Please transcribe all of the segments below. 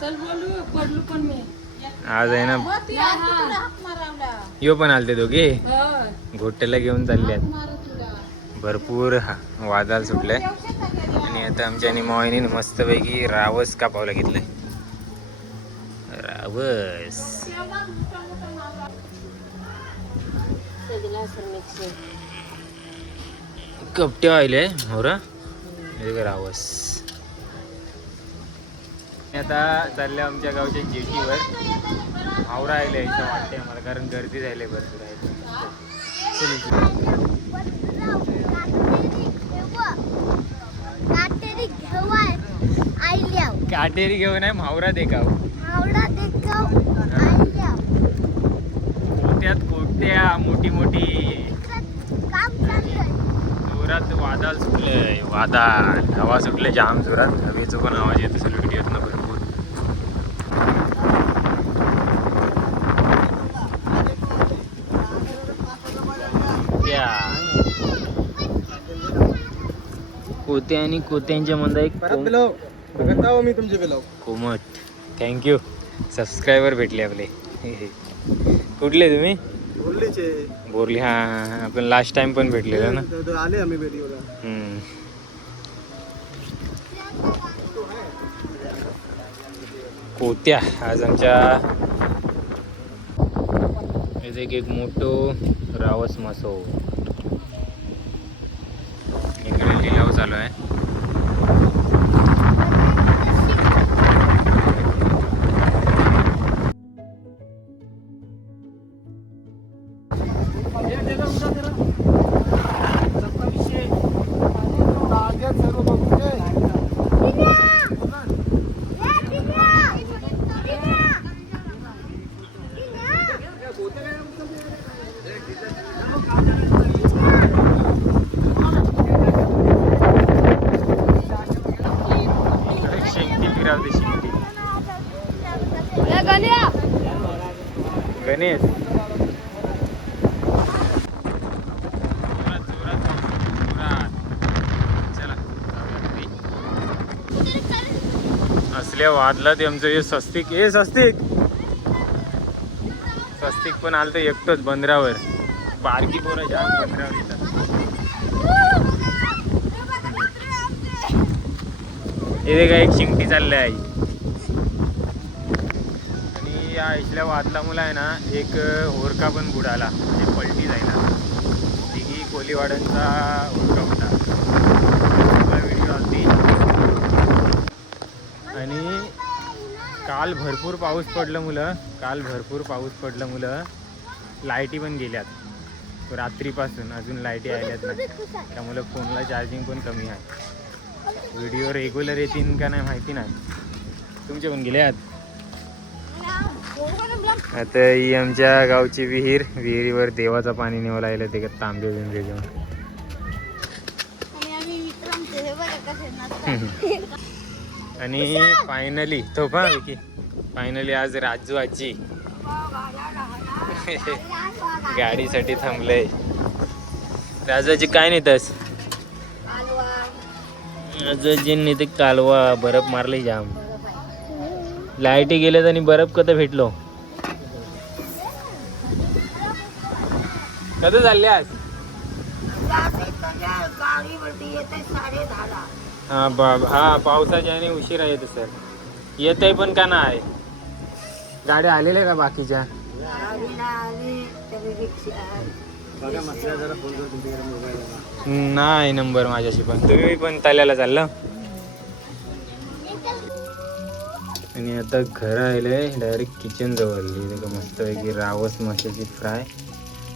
चल बोलू पडलू पण मी आज आहे ना यो पण आलते दोघे घोट्याला घेऊन चालले आहेत. भरपूर वादळ सुटले आणि आता आमच्या मोहिनी मस्तपैकी रावस कापावला घेतलंय. रावस कपटे वाहिले होरा रावस. आता चालल्या आमच्या गावच्या जेटीवर. आवरा आले इथं वाटते आम्हाला कारण गर्दी झाली भरपूर आहे. काटेरी घेऊन आहे मावरा देखाव. कोट्यात कोट्या मोठी मोठी जोरात वादळ सुटलंय. वादळ हवा सुटले जाम जोरात. हवेचं पण आवाज येत असेल व्हिडिओत ना भरपूर. कोते आणि कोत्यांच्या मध्ये एक मी तुमचे कोमट. थँक्यू. सबस्क्रायबर भेटले आपले. कुठले तुम्ही? बोरली. हा आपण लास्ट टाइम पण भेटलेलं ना. आले आम्ही व्हिडिओला. कोत्या आज आमच्या एक मोठो रावस मासो. इकडे लिलाव चालू आहे. गणेश असल्या वादला ते आमचं हे स्वस्तिक. स्वस्तिक पण आलं तर एकटंच बंदरावर. बारकी पोरं जाम बंदरावर येतात. इथे काय एक शिंगटी चालली आहे. आणि या इथल्या वादलामुळे आहे ना एक होरका पण बुडाला म्हणजे पलटी जायला. तिघी कोलीवाड्यांचा होरका होता. व्हिडिओ आलती. आणि काल भरपूर पाऊस पडलं मुलं लाईटी पण गेल्यात रात्रीपासून. अजून लाईटी आल्यात नाही. त्यामुळे फोनला चार्जिंग पण कमी आहे. व्हिडिओ रेग्युलर येतील का नाही माहिती नाही. तुमचे पण गेल्यात. आता ही आमच्या गावची विहिरीवर देवाचं पाणी नेवं लागलं. ते तांबे बिंबे घेऊन. आणि फायनली आज राजू आजी गाडीसाठी थांबलंय. राजू आजी काय नेतस? राजू आजी नेते कालवा. बर्फ मारले जाम. लाईटी गेल्यात आणि बर्फ कधी भेटलो. कधी चालले आज? हा पावसाच्या आणि उशिरा येत सर. येत आहे पण का नाही? गाड्या आलेल्या का बाकीच्या? नाही नंबर माझ्याशी. पण तुम्ही पण तल्याला चालला. आणि आता घर आलंय डायरेक्ट किचन जवळ. मस्त पैकी रावस माशाची फ्राय.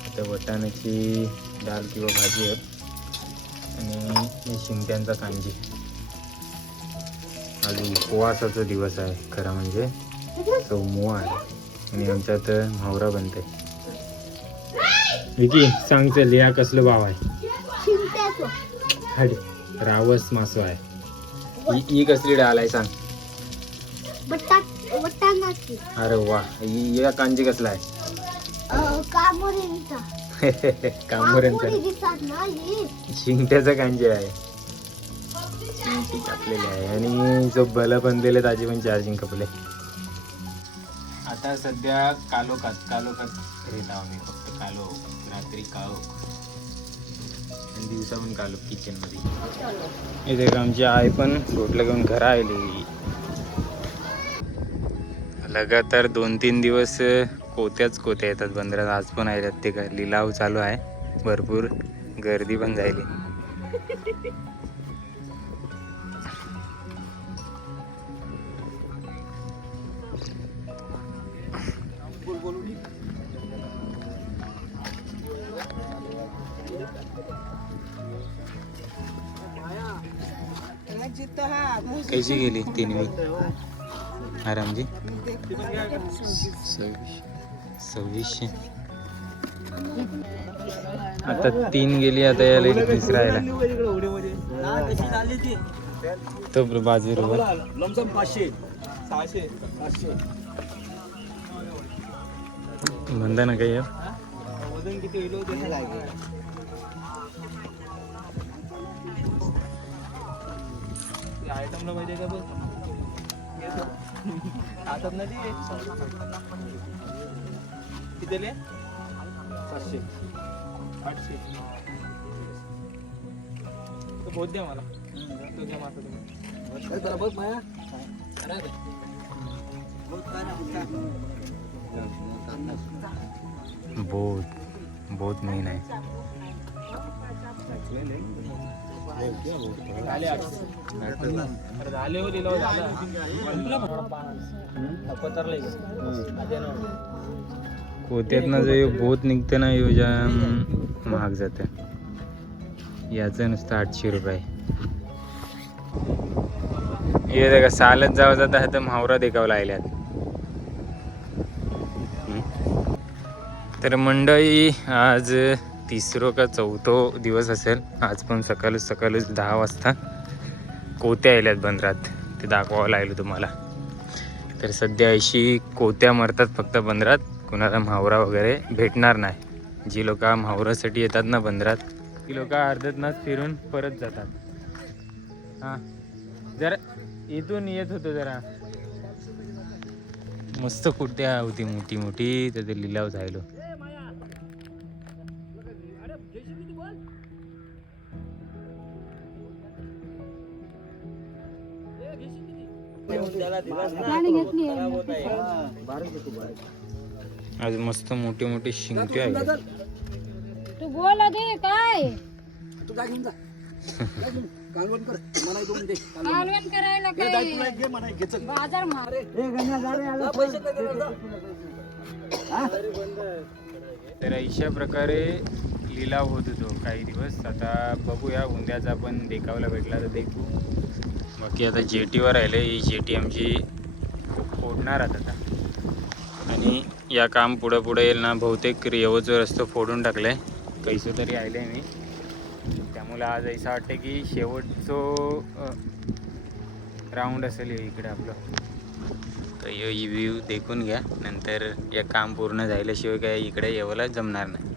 आता वटाण्याची डाळ किंवा भाजी आहे. आणि शिंगट्यांचा कांजी. आज उपवासाचा दिवस आहे खरा म्हणजे सोमवार. आणि आमच्यात म्हावरा बनते. विकी सांग चल या कसलं भाव आहे? रावस मासो आहे. ही कसली डाळ आहे सांग? अरे वा. या कांजी कसला आहे? कामोऱ्यांचा. शिंगट्याचा कांजी आहे. ती कापलेली आहे आणि जो बल्ब बनलेले त्याची पण चार्जिंग कपले. आता सध्या कालोखात घेत आहो मी, फक्त कालो रात्री काळो आणि दिवसा पण कालो किचन मध्ये. इथे आमची आई पण रोटला घेऊन घरा आली. लगातार 2-3 दिवस कोत्या येतात बंदरात. आज पण आहेत ते काय लिलाव चालू आहे, भरपूर गर्दी पण झाली. कैसी गेली 3वी आरामजी? 2600. आता 3 गेली, आता यायला तिसरा यायला तो बाजू रोबर 500 600 500 म्हणता ना काही. वजन किती होईल ते लागेल. आयटमला माहिती आहे का बघ आता नदी किती 700 800 तो बहुत द्या मला. तो द्या माता तुम्ही जरा बघ माया बहुत मेन आहे. झाले हो लिलाव झाला. कोत्यातनं जो बोत निघतं ना यो जाम महाग जातं. याचं नुसतं 800 रुपये. हे देखा सालत जावं जाता तर म्हावरा देखावं लागल्यात. तर मंडळी आज 3रा का 4था दिवस असेल. आज पण सकाळच 10 वाजता कोत्या आल्यात बंदरात, ते दाखवावं लागलं तुम्हाला. तर सध्या अशी कोत्या मरतात फक्त बंदरात, कुणाला म्हावरा वगैरे भेटणार नाही. जी लोक म्हावरासाठी येतात ना बंदरात, ती लोक अर्ध्यातनंच फिरून परत जातात. हां जरा इथून येत होतो, जरा मस्त कुट्या होती मोठी मोठी, तर ते लिलाव झालो. आज मस्त मोठे मोठे शिंगटे आहे. तू बोल आधी काय तू जा घेऊन जा कालवण कर मला दोन दे. कालवण करायला ए काय तुला घे म्हणा घे चल. बाजार मारे ए गण्या जा रे आला पैसे काय देणार जा. तर अशा प्रकारे लिलाव होत होतो काही दिवस. आता बघूया उद्याचा पण देखावला भेटला तर देखू. बाकी आता जेटीवर राहिले. ही जेटी आमची फोडणार आता, आणि या काम पुढं येईल ना. बहुतेक रेवोचं रस्तं फोडून टाकलं आहे, कैसं तरी आले मी. त्यामुळे आज असं वाटतं की शेवटचं राऊंड असेल इकडे आपलं. तर ही व्ह्यू देखून घ्या, नंतर या काम पूर्ण झाल्याशिवाय काय इकडे येवायला जमणार नाही.